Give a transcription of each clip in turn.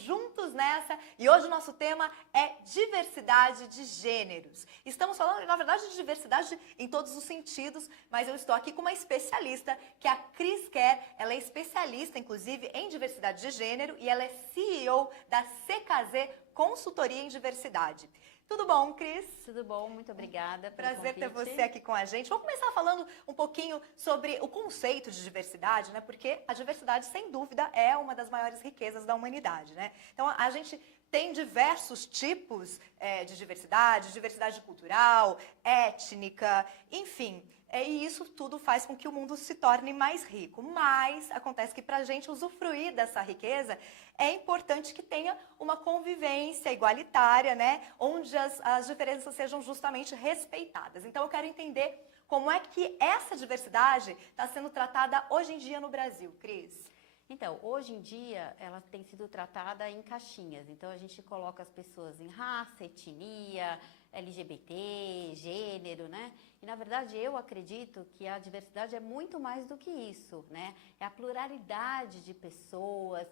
juntos nessa e hoje o nosso tema é diversidade de gêneros. Estamos falando, na verdade, de diversidade em todos os sentidos, mas eu estou aqui com uma especialista, que é a Cris Kerr. Ela é especialista, inclusive, em diversidade de gênero e ela é CEO da CKZ Consultoria em Diversidade. Tudo bom, Cris? Tudo bom, muito obrigada pelo Prazer ter convite. você aqui com a gente. Vamos começar falando um pouquinho sobre o conceito de diversidade, né? Porque a diversidade, sem dúvida, é uma das maiores riquezas da humanidade, né? Então, a gente tem diversos tipos de diversidade, diversidade cultural, étnica, enfim. E isso tudo faz com que o mundo se torne mais rico. Mas acontece que para a gente usufruir dessa riqueza, é importante que tenha uma convivência igualitária, né? Onde as diferenças sejam justamente respeitadas. Então eu quero entender como é que essa diversidade está sendo tratada hoje em dia no Brasil, Cris. Então, hoje em dia, ela tem sido tratada em caixinhas. Então, a gente coloca as pessoas em raça, etnia, LGBT, gênero, né? E, na verdade, eu acredito que a diversidade é muito mais do que isso, né? É a pluralidade de pessoas,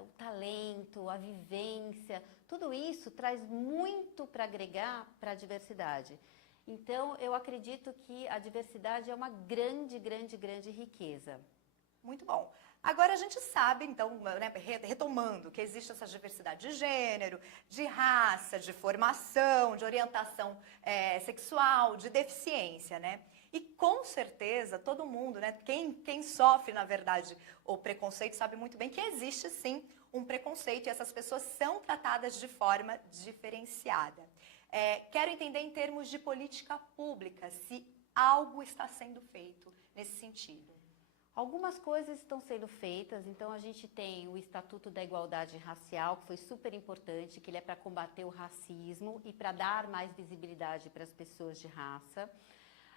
o talento, a vivência. Tudo isso traz muito para agregar para a diversidade. Então, eu acredito que a diversidade é uma grande, grande, grande riqueza. Muito bom. Agora a gente sabe, então, né, retomando, que existe essa diversidade de gênero, de raça, de formação, de orientação sexual, de deficiência, né? E com certeza todo mundo, né, quem sofre, na verdade, o preconceito sabe muito bem que existe sim um preconceito e essas pessoas são tratadas de forma diferenciada. Quero entender em termos de política pública se algo está sendo feito nesse sentido. Algumas coisas estão sendo feitas, então a gente tem o Estatuto da Igualdade Racial, que foi super importante, que ele é para combater o racismo e para dar mais visibilidade para as pessoas de raça.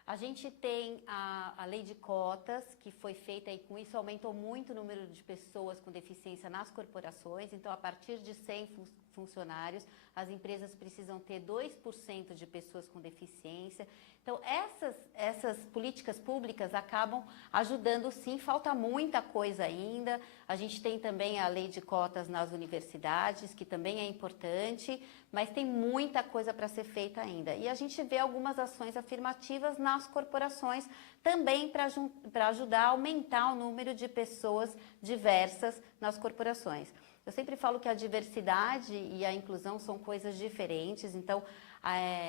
A gente tem a lei de cotas, que foi feita e com isso aumentou muito o número de pessoas com deficiência nas corporações. Então, a partir de 100 funcionários, as empresas precisam ter 2% de pessoas com deficiência. Então, essas políticas públicas acabam ajudando sim, falta muita coisa ainda. A gente tem também a lei de cotas nas universidades, que também é importante, mas tem muita coisa para ser feita ainda. E a gente vê algumas ações afirmativas nas corporações também para ajudar a aumentar o número de pessoas diversas nas corporações. Eu sempre falo que a diversidade e a inclusão são coisas diferentes, então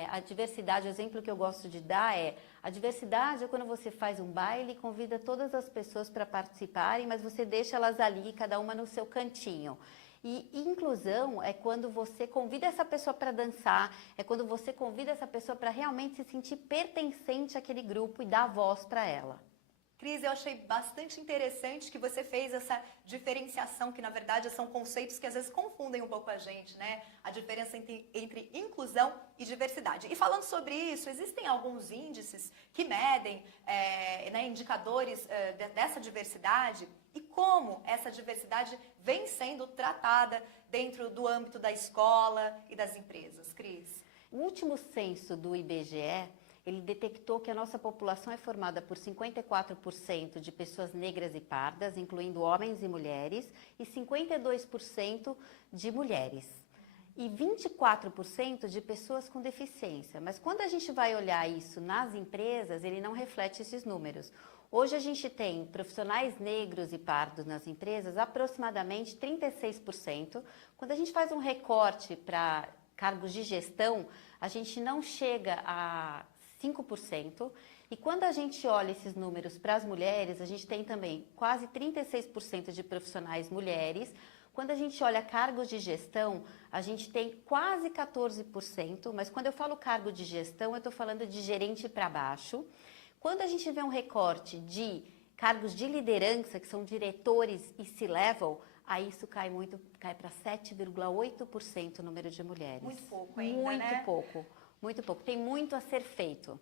a diversidade, o exemplo que eu gosto de dar a diversidade é quando você faz um baile e convida todas as pessoas para participarem, mas você deixa elas ali, cada uma no seu cantinho. E inclusão é quando você convida essa pessoa para dançar, é quando você convida essa pessoa para realmente se sentir pertencente àquele grupo e dar voz para ela. Cris, eu achei bastante interessante que você fez essa diferenciação, que na verdade são conceitos que às vezes confundem um pouco a gente, né? A diferença entre inclusão e diversidade. E falando sobre isso, existem alguns índices que medem né, indicadores dessa diversidade e como essa diversidade vem sendo tratada dentro do âmbito da escola e das empresas, Cris? O último censo do IBGE, ele detectou que a nossa população é formada por 54% de pessoas negras e pardas, incluindo homens e mulheres, e 52% de mulheres. E 24% de pessoas com deficiência. Mas quando a gente vai olhar isso nas empresas, ele não reflete esses números. Hoje a gente tem profissionais negros e pardos nas empresas, aproximadamente 36%. Quando a gente faz um recorte para cargos de gestão, a gente não chega a 5%, e quando a gente olha esses números para as mulheres, a gente tem também quase 36% de profissionais mulheres. Quando a gente olha cargos de gestão, a gente tem quase 14%, mas quando eu falo cargo de gestão, eu estou falando de gerente para baixo. Quando a gente vê um recorte de cargos de liderança, que são diretores e C-level, aí isso cai para 7,8% o número de mulheres. Muito pouco ainda, muito né? pouco. Muito pouco. Tem muito a ser feito,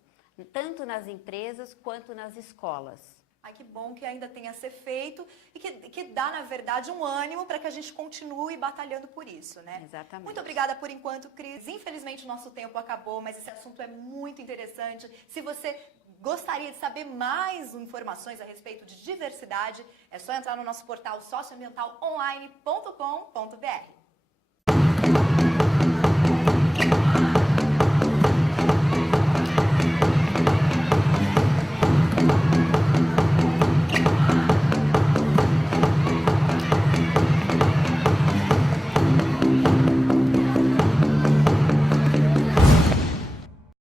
tanto nas empresas quanto nas escolas. Ai, que bom que ainda tenha a ser feito e que dá, na verdade, um ânimo para que a gente continue batalhando por isso, né? Exatamente. Muito obrigada por enquanto, Cris. Infelizmente o nosso tempo acabou, mas esse assunto é muito interessante. Se você gostaria de saber mais informações a respeito de diversidade, é só entrar no nosso portal socioambientalonline.com.br.